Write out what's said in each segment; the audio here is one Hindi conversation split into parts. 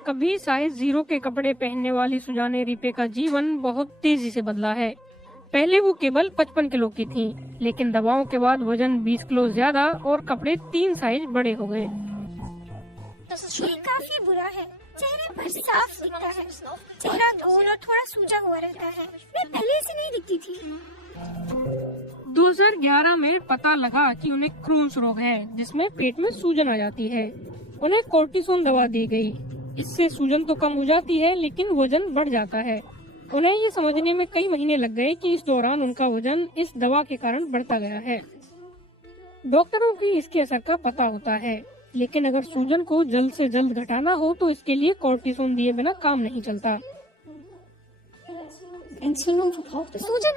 कभी साइज 0 के कपड़े पहनने वाली सुजाने रिपे का जीवन बहुत तेजी से बदला है। पहले वो केवल 55 किलो की थी, लेकिन दवाओं के बाद वजन 20 किलो ज्यादा और कपड़े 3 साइज बड़े हो गए। ये काफी बुरा है। चेहरे पर साफ दिखता है। चेहरा गोल और थोड़ा सूजा हुआ रहता है। मैं पहले से नहीं दिखती थी। 2011 में पता लगा कि उन्हें क्रोन्स रोग है, जिसमें पेट में सूजन आ जाती है। उन्हें कोर्टिसोन दवा दी गई। इससे सूजन तो कम हो जाती है, लेकिन वजन बढ़ जाता है। उन्हें ये समझने में कई महीने लग गए कि इस दौरान उनका वजन इस दवा के कारण बढ़ता गया है। डॉक्टरों की इसके असर का पता होता है, लेकिन अगर सूजन को जल्द से जल्द घटाना हो तो इसके लिए कोर्टिसोन दिए बिना काम नहीं चलता। सूजन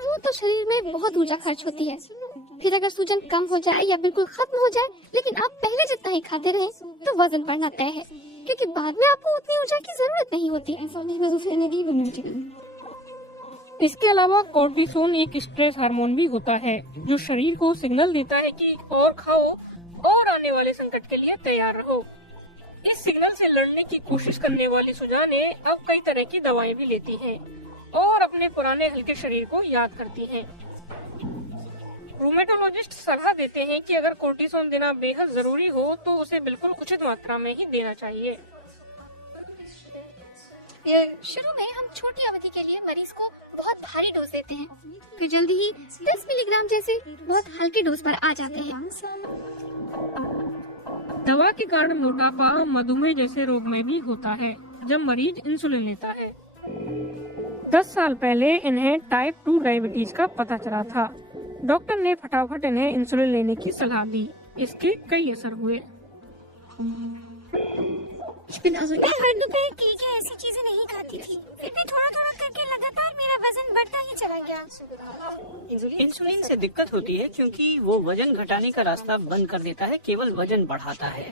हो तो शरीर में बहुत ऊर्जा खर्च होती है। फिर अगर सूजन कम हो जाए या बिल्कुल खत्म हो जाए, लेकिन आप पहले जितना ही खाते रहे, तो वजन बढ़ना तय है, क्योंकि बाद में आपको उतनी ऊर्जा की जरूरत नहीं होती। इसके अलावा कोर्टिसोन एक स्ट्रेस हार्मोन भी होता है, जो शरीर को सिग्नल देता है कि और खाओ और आने वाले संकट के लिए तैयार रहो। इस सिग्नल से लड़ने की कोशिश करने वाली सुजाने अब कई तरह की दवाएं भी लेती हैं और अपने पुराने हल्के शरीर को याद करती हैं। रूमेटोलॉजिस्ट सलाह देते हैं कि अगर कोर्टिसोन देना बेहद जरूरी हो तो उसे बिल्कुल उचित मात्रा में ही देना चाहिए। शुरू में हम छोटी अवधि के लिए मरीज को बहुत भारी डोज देते हैं, फिर जल्दी ही 10 मिलीग्राम जैसे बहुत हल्के डोज पर आ जाते हैं। दवा के कारण मोटापा, मधुमेह जैसे रोग में भी होता है जब मरीज इंसुलिन लेता है। 10 साल पहले इन्हें टाइप 2 डायबिटीज का पता चला था। डॉक्टर ने फटाफट इन्हें इंसुलिन लेने की सलाह दी। इसके कई असर हुए। मैं हर दोपहर केक या ऐसी चीजें नहीं खाती थी, फिर भी थोड़ा थोड़ा करके लगातार मेरा वजन बढ़ता ही चला गया। इंसुलिन से दिक्कत होती है क्योंकि वो वजन घटाने का रास्ता बंद कर देता है, केवल वजन बढ़ाता है।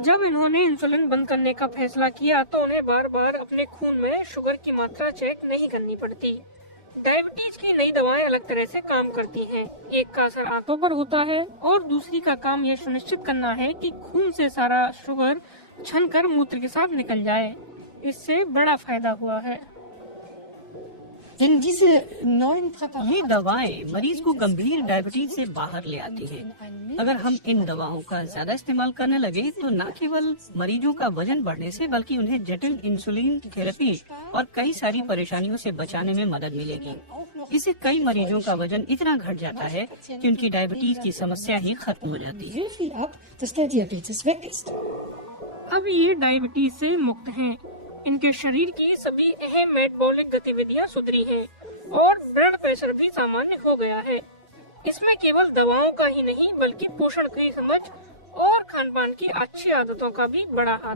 जब इन्होंने इंसुलिन बंद करने का फैसला किया तो उन्हें बार बार अपने खून में शुगर की मात्रा चेक नहीं करनी पड़ती। डायबिटीज की नई दवाएं अलग तरह से काम करती हैं। एक का असर आंतों पर होता है और दूसरी का काम यह सुनिश्चित करना है कि खून से सारा शुगर छनकर मूत्र के साथ निकल जाए। इससे बड़ा फायदा हुआ है। ये दवाएं मरीज को गंभीर डायबिटीज से बाहर ले आती हैं। अगर हम इन दवाओं का ज्यादा इस्तेमाल करने लगे तो न केवल मरीजों का वजन बढ़ने से, बल्कि उन्हें जटिल इंसुलिन थेरेपी और कई सारी परेशानियों से बचाने में मदद मिलेगी। इससे कई मरीजों का वजन इतना घट जाता है कि उनकी डायबिटीज की समस्या ही खत्म हो जाती है। अब ये डायबिटीज से मुक्त हैं। इनके शरीर की सभी अहम मेटाबॉलिक गतिविधियां सुधरी हैं और ब्लड प्रेशर भी सामान्य हो गया है। इसमें केवल दवाओं का ही नहीं, बल्कि पोषण की समझ और खान पान की अच्छी आदतों का भी बड़ा हाथ है।